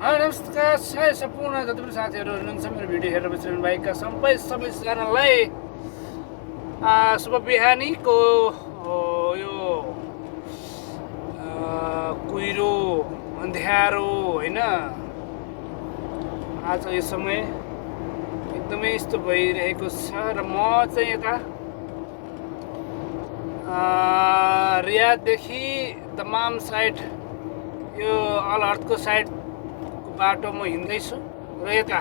नमस्कार सम्पूर्ण जति पनि साथीहरू हुनुहुन्छ मेरो भिडियो हेरेर बसिरहनु भएका सबैजनालाई शुभ बिहानीको यो कुहिरो अँध्यारो होइन आज यो समय एकदमै यस्तो भइरहेको छ र म चाहिँ यता रियाददेखि तमाम साइड यो अल अर्थको साइड बाटो म हिँड्दैछु र यता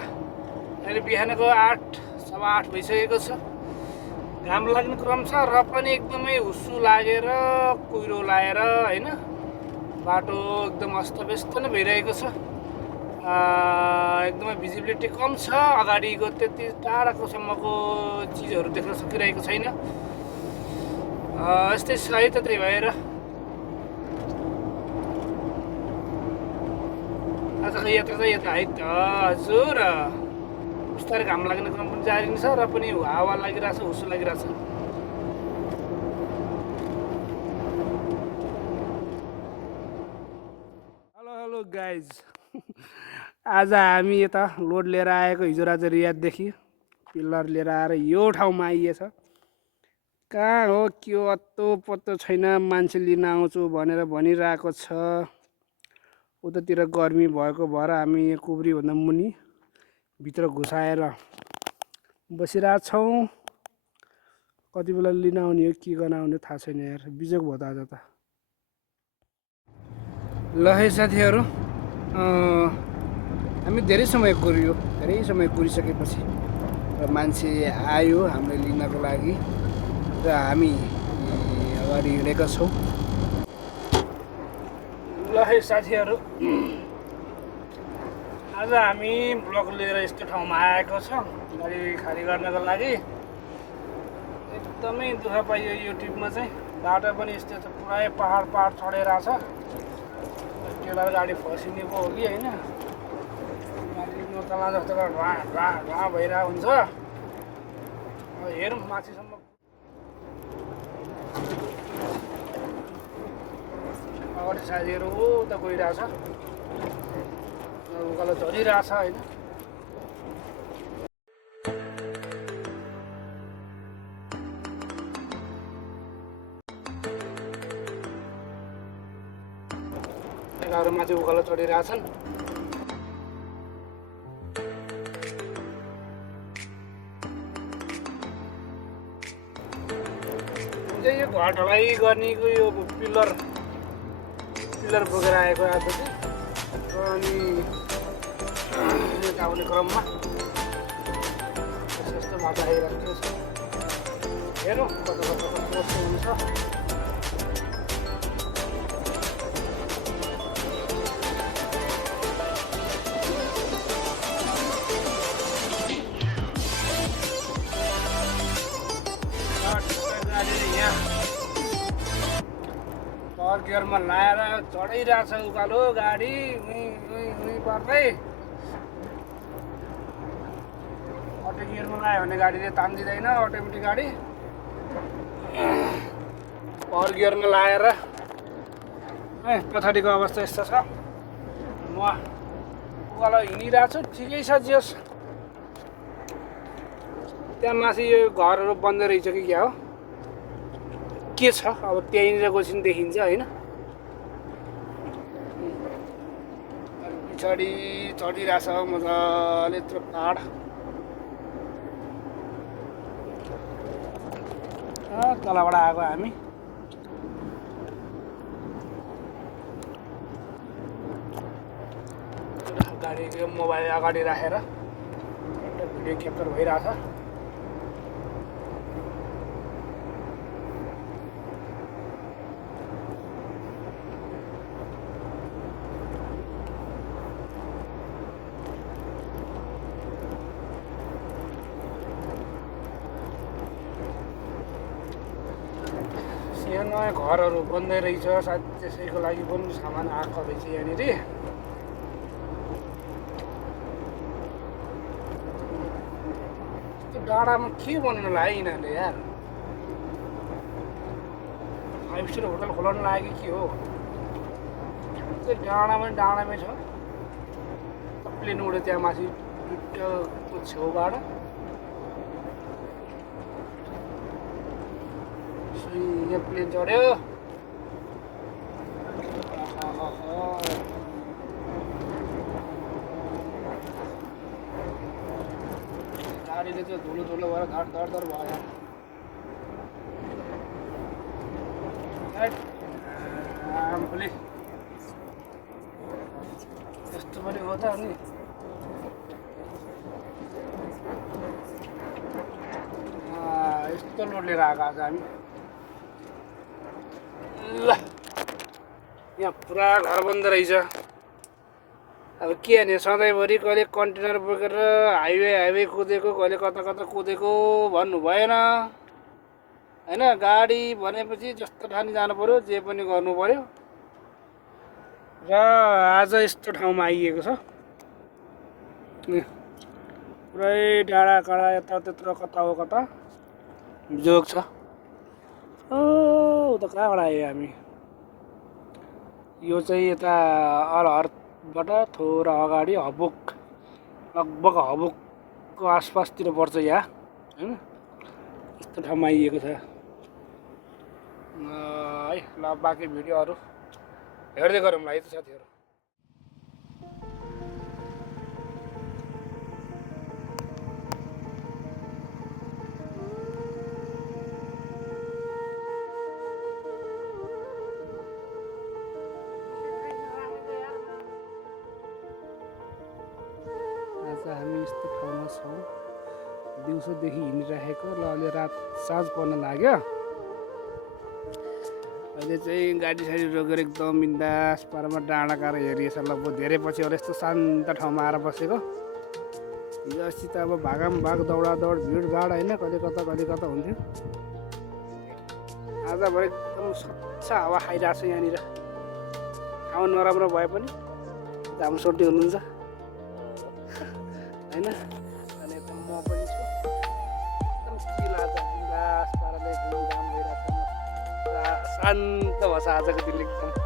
अहिले बिहानको 8:15 भइसकेको छ। घाम लाग्ने क्रम छ र पनि एकदमै हुस्सु लागेर कुहिरो लाएर होइन बाटो एकदम अस्तव्यस्त नै भइरहेको छ। एकदमै भिजिबिलिटी कम छ, अगाडिको त्यति टाढाकोसम्मको चिजहरू देख्न सकिरहेको छैन। यस्तै छ है त, त्यही भएर आजको यात्रा चाहिँ यता है त हजुर। बिस्तारै घाम लाग्ने क्रम पनि जारी नै छ र पनि हावा लागिरहेछ, हुस्सु लागिरहेछ। हेलो गाइज, आज हामी यता लोड लिएर आएको। हिजो आज रियाददेखि पिल्लर लिएर आएर यो ठाउँमा आइएछ। कहाँ हो के हो अत्तो पत्तो छैन। मान्छे लिन आउँछु भनेर भनिरहेको छ। उतातिर गर्मी भएको भएर हामी यहाँ कुब्रीभन्दा मुनि भित्र घुसाएर बसिरहेछौँ। कति बेला लिन आउने हो के गर्न आउने थाहा छैन यार, बिजोग भयो त आज त। ल है साथीहरू, हामी धेरै समय कुरिसकेपछि र मान्छे आयो हामीले लिनको लागि र हामी अगाडि हिँडेका छौँ। ल है साथीहरू, आज हामी ब्लग लिएर यस्तो ठाउँमा आएको छौँ गाडी खाली गर्नको लागि। एकदमै दुःख पाइयो यो ट्रिपमा चाहिँ। बाटो पनि यस्तो छ, पुरै पहाड चढेर छ। टेलर गाडी फसिने पो हो कि होइन, नतला जस्तो ढुवा भइरहेको हुन्छ। हेरौँ माथिसम्म। अगाडि साथीहरू उता गइरहेछ, उकालो झरिरहेछ होइन। एघारो माथि उकालो चढिरहेछन्। यो घर ढलाइ गर्नेको यो पिल्लर बोकेर आएको आज चाहिँ। अनि यता आउने क्रममा यस्तो बाटो आइरहेको छ। हेरौँ कता कस्तो हुन्छ। पावर गियरमा लाएर चढाइरहेछ उकालो गाडी उही पर्दै। अटो गियरमा लायो भने गाडीले तान्दिँदैन, अटोमेटिक गाडी। पावर गियरमा लाएर पछाडिको अवस्था यस्तो छ। म उकालो हिँडिरहेको छु, ठिकै छ जियोस्। त्यहाँ माथि यो घरहरू बन्द रहेछ कि क्या हो के छ, अब त्यहीँनिर गएपछि देखिन्छ होइन। पछाडि चढिरहेछ मजाले यत्रो पाहाड। तलबाट आएको हामी। गाडीको मोबाइल अगाडि राखेर भिडियो क्याप्चर भइरहेछ। यहाँ नयाँ घरहरू बन्दै रहेछ, सायद त्यसैको लागि पनि सामान आएको रहेछ यहाँनिर। त्यो डाँडामा के बनाउनु लाग्यो यिनीहरूले यार। 5 स्टार होटल खोलाउन लाग्यो कि हो? त्यो डाँडामै छ। प्लेन उड्यो त्यहाँ माथि टुट्टको छेउबाट यहाँ प्लेन चढ्यो गाडीले चाहिँ धुलो धुलो भएर धड धड धड भयो आम्फुले यस्तो पनि हो त अनि यस्तो लोड लिएर आएको आज हामी ल यहाँ पुरा घर बन्द रहेछ अब के भने सधैँभरि कहिले कन्टेनर बोकेर हाइवे कुदेको कहिले कता कता कुदेको भन्नु भएन होइन गाडी भनेपछि जस्तो ठानी जानु पर्यो जे पनि गर्नु पर्यो र आज यस्तो ठाउँमा आइएको छ पुरै डाँडा काँडा यता त्यत्रो कता हो कता जोग छ उता कहाँबाट आयो हामी यो चाहिँ यता अलहरबाट थोडा अगाडि हबुक लगभग हबुकको आसपासतिर पर्छ यहाँ होइन यस्तो ठाउँमा आइएको छ है ल बाँकी भिडियोहरू हेर्दै गरौँ ल है त साथीहरू हामी यस्तो ठाउँमा छौँ दिउँसोदेखि हिँडिराखेको ल अहिले रात साँझ पर्न लाग्यो अहिले चाहिँ गाडी साडी रोकेर एकदम बिन्दास पारामा डाँडा काँडा हेरिएछ लगभग धेरै पछि अरू यस्तो शान्त ठाउँमा आएर बसेको हिजो अस्ति त अब भागाम भाग दौडा दौड भिडभाड होइन कहिले कता हुन्थ्यो आज भरे एकदम स्वच्छ हावा खाइरहेको छ यहाँनिर ठाउँ नराम्रो भए पनि हाम्रो सोटी हुनुहुन्छ होइन अनि यता म पनि छु एकदम चिल आज बिन्दास पाराले घुमघाम भइरहेको छ शान्त भएछ आजको दिन एकदम